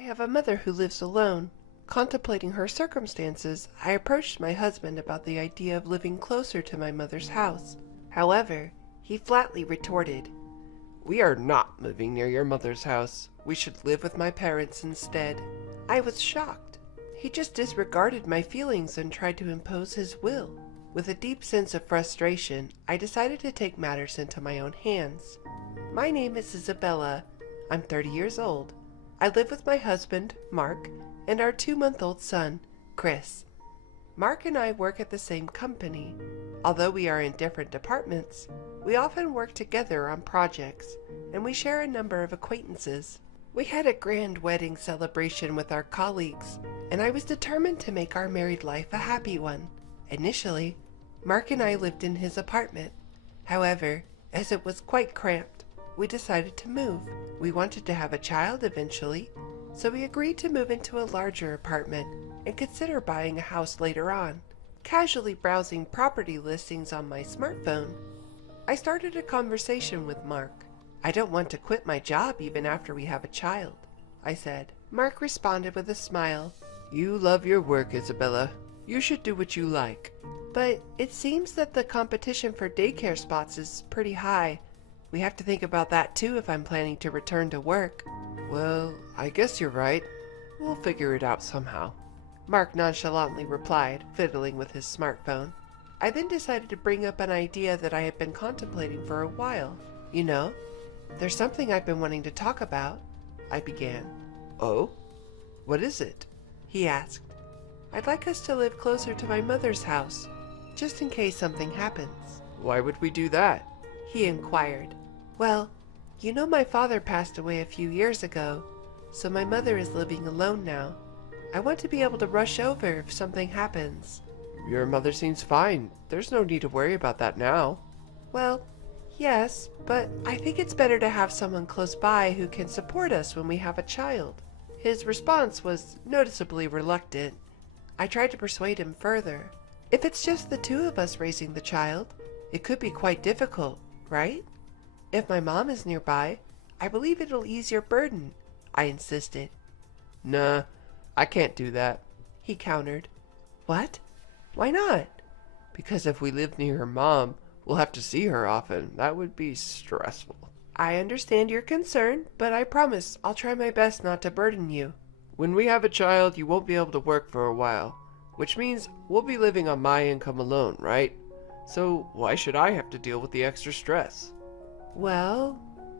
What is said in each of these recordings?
I have a mother who lives alone. Contemplating her circumstances, I approached my husband about the idea of living closer to my mother's house. However, he flatly retorted, "We are not moving near your mother's house. We should live with my parents instead." I was shocked. He just disregarded my feelings and tried to impose his will. With a deep sense of frustration, I decided to take matters into my own hands. My name is Isabella. I'm 30 years old. I live with my husband, Mark, and our 2-month-old son, Chris. Mark and I work at the same company. Although we are in different departments, we often work together on projects, and we share a number of acquaintances. We had a grand wedding celebration with our colleagues, and I was determined to make our married life a happy one. Initially, Mark and I lived in his apartment. However, as it was quite cramped, we decided to move. We wanted to have a child eventually, so we agreed to move into a larger apartment and consider buying a house later on. Casually browsing property listings on my smartphone, I started a conversation with Mark. "I don't want to quit my job even after we have a child," I said. Mark responded with a smile. "You love your work, Isabella. You should do what you like." "But it seems that the competition for daycare spots is pretty high. We have to think about that too if I'm planning to return to work." "Well, I guess you're right. We'll figure it out somehow," Mark nonchalantly replied, fiddling with his smartphone. I then decided to bring up an idea that I had been contemplating for a while. "You know, there's something I've been wanting to talk about," I began. "Oh? What is it?" he asked. "I'd like us to live closer to my mother's house, just in case something happens." "Why would we do that?" he inquired. "Well, you know my father passed away a few years ago, so my mother is living alone now. I want to be able to rush over if something happens." "Your mother seems fine. There's no need to worry about that now." "Well, yes, but I think it's better to have someone close by who can support us when we have a child." His response was noticeably reluctant. I tried to persuade him further. "If it's just the two of us raising the child, it could be quite difficult, right? If my mom is nearby, I believe it'll ease your burden," I insisted. "Nah, I can't do that," he countered. "What? Why not?" "Because if we live near her mom, we'll have to see her often. That would be stressful." "I understand your concern, but I promise I'll try my best not to burden you." "When we have a child, you won't be able to work for a while, which means we'll be living on my income alone, right? So why should I have to deal with the extra stress?" "Well,"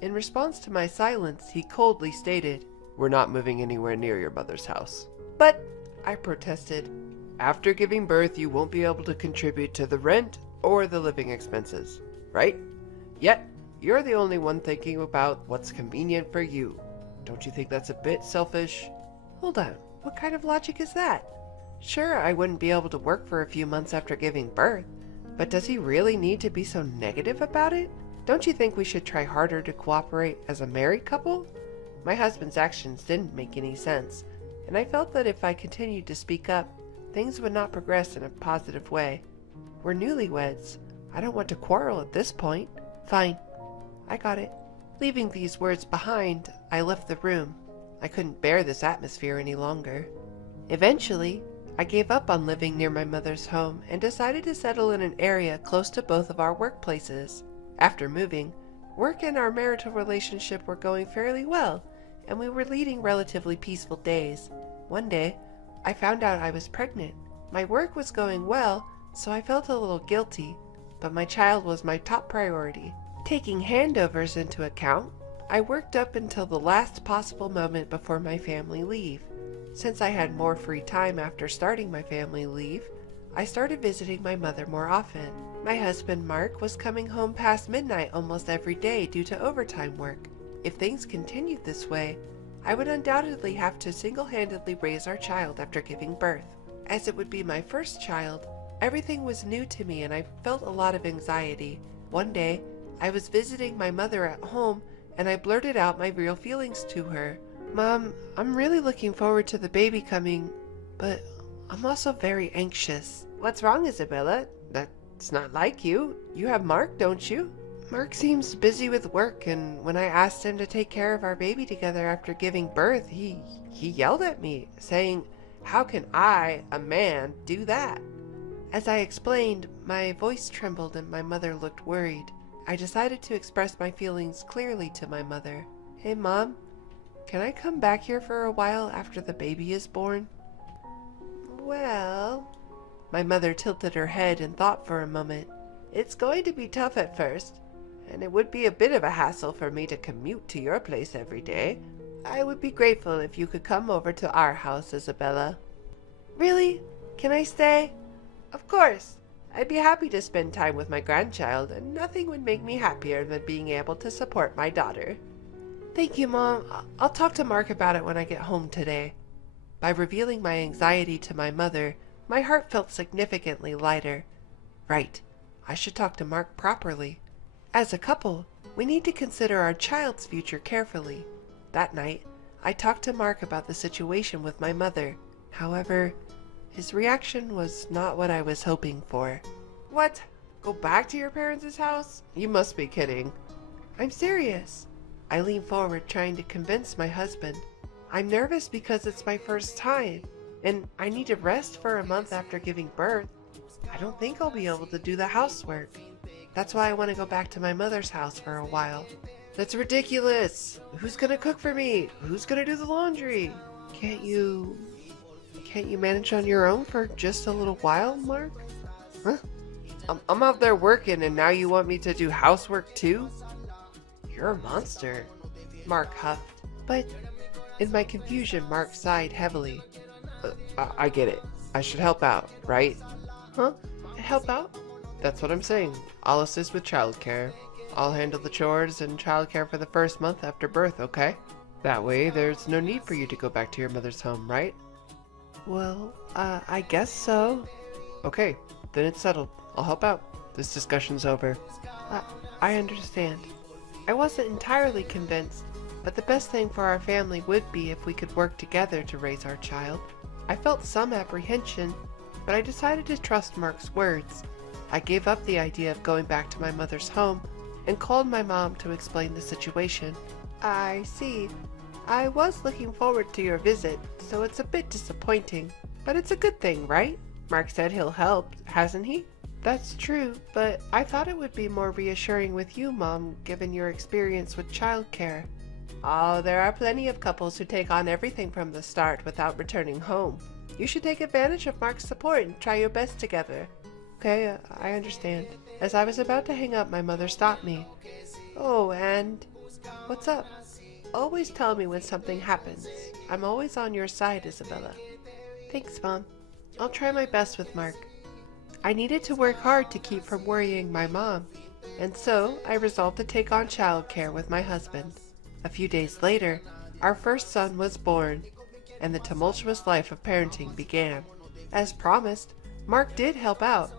in response to my silence, he coldly stated, "We're not moving anywhere near your mother's house." "But," I protested. "After giving birth, you won't be able to contribute to the rent or the living expenses, right? Yet, you're the only one thinking about what's convenient for you. Don't you think that's a bit selfish?" Hold on, what kind of logic is that? Sure, I wouldn't be able to work for a few months after giving birth, but does he really need to be so negative about it? Don't you think we should try harder to cooperate as a married couple? My husband's actions didn't make any sense, and I felt that if I continued to speak up, things would not progress in a positive way. We're newlyweds. I don't want to quarrel at this point. Fine. I got it. Leaving these words behind, I left the room. I couldn't bear this atmosphere any longer. Eventually, I gave up on living near my mother's home and decided to settle in an area close to both of our workplaces. After moving, work and our marital relationship were going fairly well, and we were leading relatively peaceful days. One day, I found out I was pregnant. My work was going well, so I felt a little guilty, but my child was my top priority. Taking handovers into account, I worked up until the last possible moment before my family leave. Since I had more free time after starting my family leave, I started visiting my mother more often. My husband Mark was coming home past midnight almost every day due to overtime work. If things continued this way, I would undoubtedly have to single-handedly raise our child after giving birth. As it would be my first child, everything was new to me and I felt a lot of anxiety. One day, I was visiting my mother at home and I blurted out my real feelings to her. "Mom, I'm really looking forward to the baby coming, but I'm also very anxious." "What's wrong, Isabella? That's not like you. You have Mark, don't you?" Mark seems busy with work, and when I asked him to take care of our baby together after giving birth, he yelled at me, saying, "How can I, a man, do that?" As I explained, my voice trembled and my mother looked worried. I decided to express my feelings clearly to my mother. "Hey, Mom, can I come back here for a while after the baby is born?" "Well," my mother tilted her head and thought for a moment. "It's going to be tough at first, and it would be a bit of a hassle for me to commute to your place every day. I would be grateful if you could come over to our house, Isabella." "Really? Can I stay?" "Of course. I'd be happy to spend time with my grandchild, and nothing would make me happier than being able to support my daughter." "Thank you, Mom. I'll talk to Mark about it when I get home today." By revealing my anxiety to my mother, my heart felt significantly lighter. Right, I should talk to Mark properly. As a couple, we need to consider our child's future carefully. That night, I talked to Mark about the situation with my mother. However, his reaction was not what I was hoping for. What? Go back to your parents' house? You must be kidding. "I'm serious." I lean forward, trying to convince my husband. "I'm nervous because it's my first time, and I need to rest for a month after giving birth. I don't think I'll be able to do the housework. That's why I want to go back to my mother's house for a while." "That's ridiculous. Who's gonna cook for me? Who's gonna do the laundry?" Can't you manage on your own for just a little while, Mark?" Huh? I'm out there working, and now you want me to do housework too? "You're a monster," Mark huffed. But in my confusion, Mark sighed heavily. I get it. I should help out, right? "Huh? Help out?" That's what I'm saying. I'll assist with childcare. I'll handle the chores and childcare for the first month after birth, okay? That way, there's no need for you to go back to your mother's home, right? "Well, I guess so." Okay, then it's settled. I'll help out. This discussion's over. I understand. I wasn't entirely convinced, but the best thing for our family would be if we could work together to raise our child. I felt some apprehension, but I decided to trust Mark's words. I gave up the idea of going back to my mother's home and called my mom to explain the situation. "I see. I was looking forward to your visit, so it's a bit disappointing. But it's a good thing, right? Mark said he'll help, hasn't he?" "That's true, but I thought it would be more reassuring with you, Mom, given your experience with childcare." "Oh, there are plenty of couples who take on everything from the start without returning home. You should take advantage of Mark's support and try your best together." "Okay, I understand." As I was about to hang up, my mother stopped me. "Oh, and what's up? Always tell me when something happens. I'm always on your side, Isabella." "Thanks, Mom. I'll try my best with Mark." I needed to work hard to keep from worrying my mom, and so I resolved to take on childcare with my husband. A few days later, our first son was born, and the tumultuous life of parenting began. As promised, Mark did help out,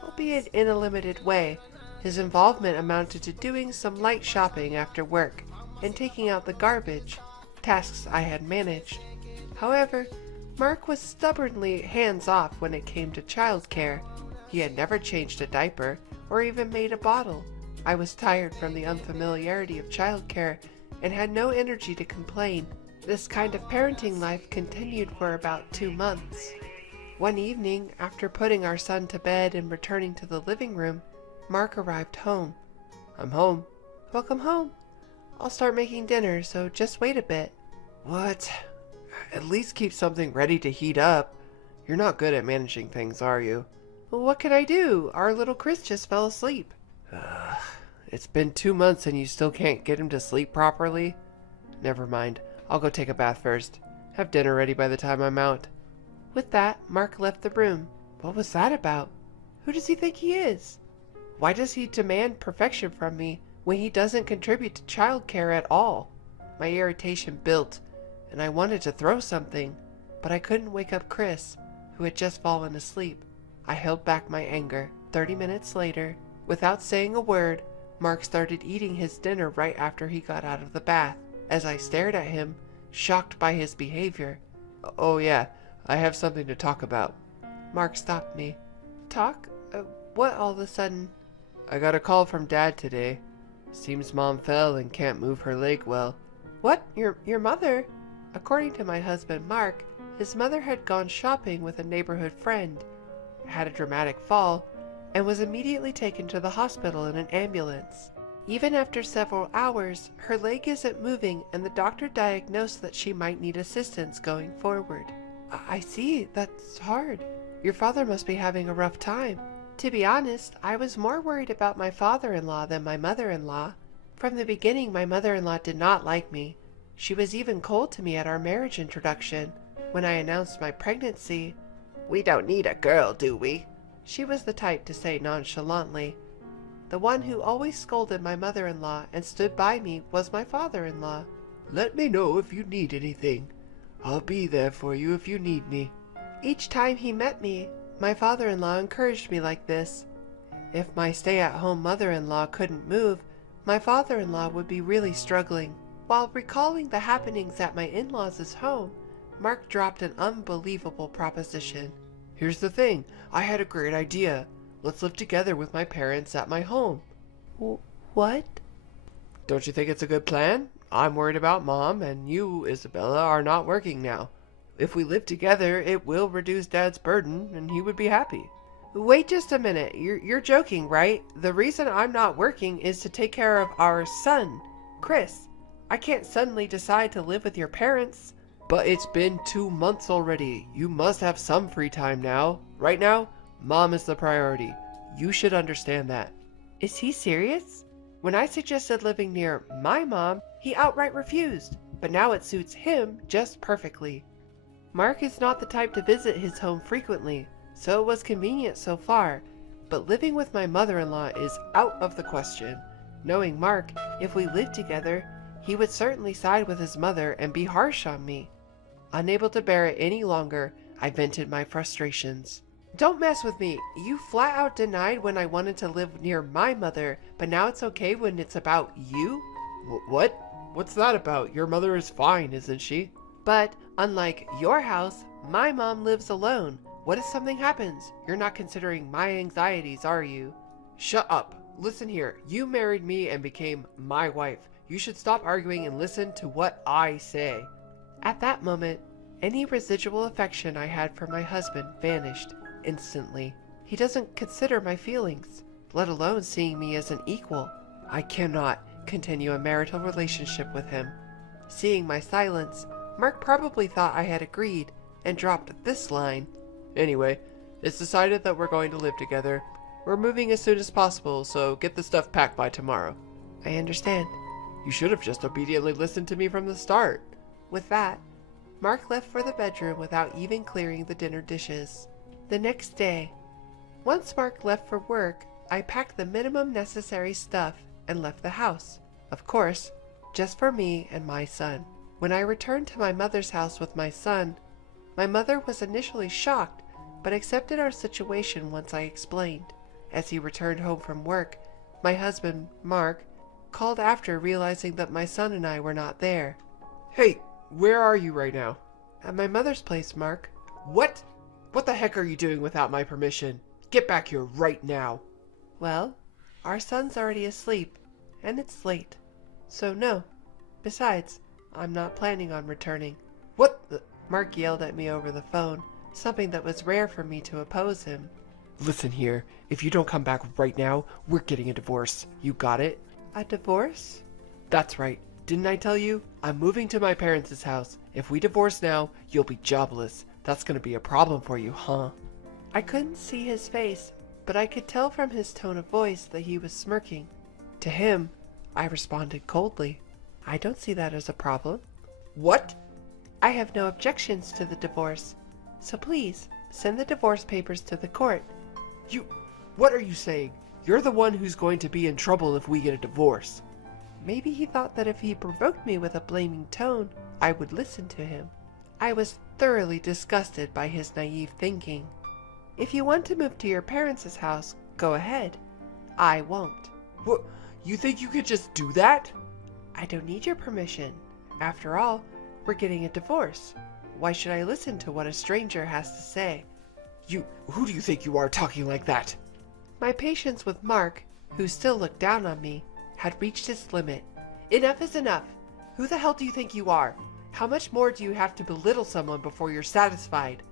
albeit in a limited way. His involvement amounted to doing some light shopping after work and taking out the garbage, tasks I had managed. However, Mark was stubbornly hands-off when it came to childcare. He had never changed a diaper or even made a bottle. I was tired from the unfamiliarity of childcare and had no energy to complain. This kind of parenting life continued for about 2 months. One evening, after putting our son to bed and returning to the living room, Mark arrived home. "I'm home." "Welcome home. I'll start making dinner, so just wait a bit." "What? At least keep something ready to heat up. You're not good at managing things, are you?" "Well, what can I do? Our little Chris just fell asleep." It's been 2 months and you still can't get him to sleep properly? Never mind. I'll go take a bath first. Have dinner ready by the time I'm out. With that, Mark left the room. What was that about? Who does he think he is? Why does he demand perfection from me when he doesn't contribute to childcare at all? My irritation built, and I wanted to throw something, but I couldn't wake up Chris, who had just fallen asleep. I held back my anger. 30 minutes later, without saying a word, Mark started eating his dinner right after he got out of the bath. As I stared at him, shocked by his behavior. "Oh yeah, I have something to talk about." Mark stopped me. "Talk? What all of a sudden?" "I got a call from Dad today. Seems Mom fell and can't move her leg well. What? Your mother? According to my husband Mark, his mother had gone shopping with a neighborhood friend, had a dramatic fall, and was immediately taken to the hospital in an ambulance. Even after several hours, her leg isn't moving and the doctor diagnosed that she might need assistance going forward. I see, that's hard. Your father must be having a rough time. To be honest, I was more worried about my father-in-law than my mother-in-law. From the beginning, my mother-in-law did not like me. She was even cold to me at our marriage introduction. When I announced my pregnancy, "We don't need a girl, do we?" she was the type to say nonchalantly. The one who always scolded my mother-in-law and stood by me was my father-in-law. Let me know if you need anything. I'll be there for you if you need me. Each time he met me, my father-in-law encouraged me like this. If my stay-at-home mother-in-law couldn't move, my father-in-law would be really struggling. While recalling the happenings at my in-laws' home, Mark dropped an unbelievable proposition. Here's the thing, I had a great idea. Let's live together with my parents at my home. What? Don't you think it's a good plan? I'm worried about Mom, and you, Isabella, are not working now. If we live together, it will reduce Dad's burden, and he would be happy. Wait just a minute. You're joking, right? The reason I'm not working is to take care of our son, Chris. I can't suddenly decide to live with your parents. But it's been 2 months already. You must have some free time now. Right now, Mom is the priority. You should understand that. Is he serious? When I suggested living near my mom, he outright refused. But now it suits him just perfectly. Mark is not the type to visit his home frequently, so it was convenient so far. But living with my mother-in-law is out of the question. Knowing Mark, if we lived together, he would certainly side with his mother and be harsh on me. Unable to bear it any longer, I vented my frustrations. Don't mess with me. You flat out denied when I wanted to live near my mother, but now it's okay when it's about you? What? What's that about? Your mother is fine, isn't she? But, unlike your house, my mom lives alone. What if something happens? You're not considering my anxieties, are you? Shut up. Listen here. You married me and became my wife. You should stop arguing and listen to what I say. At that moment, any residual affection I had for my husband vanished instantly. He doesn't consider my feelings, let alone seeing me as an equal. I cannot continue a marital relationship with him. Seeing my silence, Mark probably thought I had agreed and dropped this line. Anyway, it's decided that we're going to live together. We're moving as soon as possible, so get the stuff packed by tomorrow. I understand. You should have just obediently listened to me from the start. With that, Mark left for the bedroom without even clearing the dinner dishes. The next day, once Mark left for work, I packed the minimum necessary stuff and left the house. Of course, just for me and my son. When I returned to my mother's house with my son, my mother was initially shocked, but accepted our situation once I explained. As he returned home from work, my husband, Mark, called after realizing that my son and I were not there. Hey, where are you right now? At my mother's place, Mark. What? What the heck are you doing without my permission? Get back here right now. Well, our son's already asleep, and it's late. So no. Besides, I'm not planning on returning. What the? Mark yelled at me over the phone, something that was rare for me to oppose him. Listen here, if you don't come back right now, we're getting a divorce. You got it? A divorce? That's right. Didn't I tell you? I'm moving to my parents' house. If we divorce now, you'll be jobless. That's gonna be a problem for you, huh? I couldn't see his face, but I could tell from his tone of voice that he was smirking. To him, I responded coldly. I don't see that as a problem. What? I have no objections to the divorce. So please, send the divorce papers to the court. What are you saying? You're the one who's going to be in trouble if we get a divorce. Maybe he thought that if he provoked me with a blaming tone, I would listen to him. I was thoroughly disgusted by his naive thinking. If you want to move to your parents' house, go ahead. I won't. What? You think you could just do that? I don't need your permission. After all, we're getting a divorce. Why should I listen to what a stranger has to say? Who do you think you are talking like that? My patience with Mark, who still looked down on me, had reached its limit. Enough is enough. Who the hell do you think you are? How much more do you have to belittle someone before you're satisfied?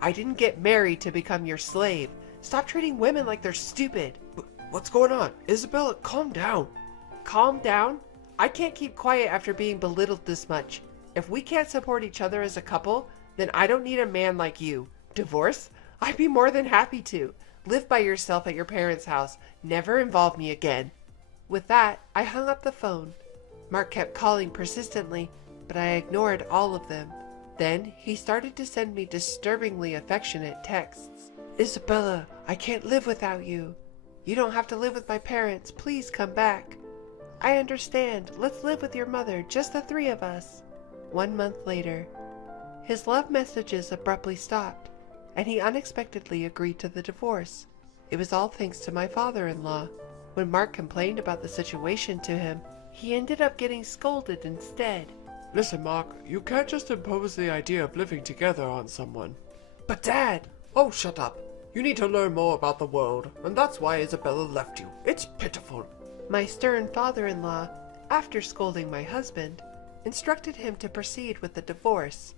I didn't get married to become your slave. Stop treating women like they're stupid. What's going on? Isabella, calm down. Calm down? I can't keep quiet after being belittled this much. If we can't support each other as a couple, then I don't need a man like you. Divorce? I'd be more than happy to. Live by yourself at your parents' house. Never involve me again. With that, I hung up the phone. Mark kept calling persistently, but I ignored all of them. Then he started to send me disturbingly affectionate texts. Isabella, I can't live without you. You don't have to live with my parents. Please come back. I understand. Let's live with your mother, just the three of us. 1 month later, his love messages abruptly stopped, and he unexpectedly agreed to the divorce. It was all thanks to my father-in-law. When Mark complained about the situation to him, he ended up getting scolded instead. Listen, Mark, you can't just impose the idea of living together on someone. But Dad! Oh, shut up. You need to learn more about the world, and that's why Isabella left you. It's pitiful. My stern father-in-law, after scolding my husband, instructed him to proceed with the divorce.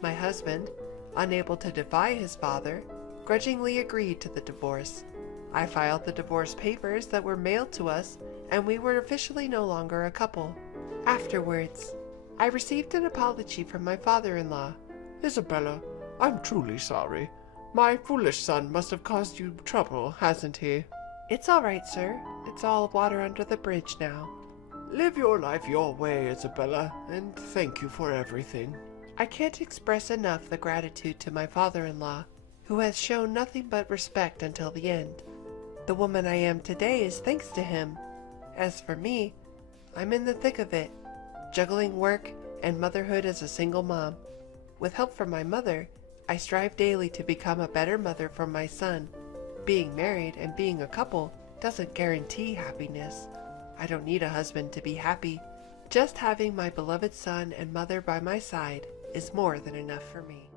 My husband, unable to defy his father, grudgingly agreed to the divorce. I filed the divorce papers that were mailed to us, and we were officially no longer a couple. Afterwards, I received an apology from my father-in-law. Isabella, I'm truly sorry. My foolish son must have caused you trouble, hasn't he? It's all right, sir. It's all water under the bridge now. Live your life your way, Isabella, and thank you for everything. I can't express enough the gratitude to my father-in-law, who has shown nothing but respect until the end. The woman I am today is thanks to him. As for me, I'm in the thick of it, juggling work and motherhood as a single mom. With help from my mother, I strive daily to become a better mother for my son. Being married and being a couple doesn't guarantee happiness. I don't need a husband to be happy. Just having my beloved son and mother by my side is more than enough for me.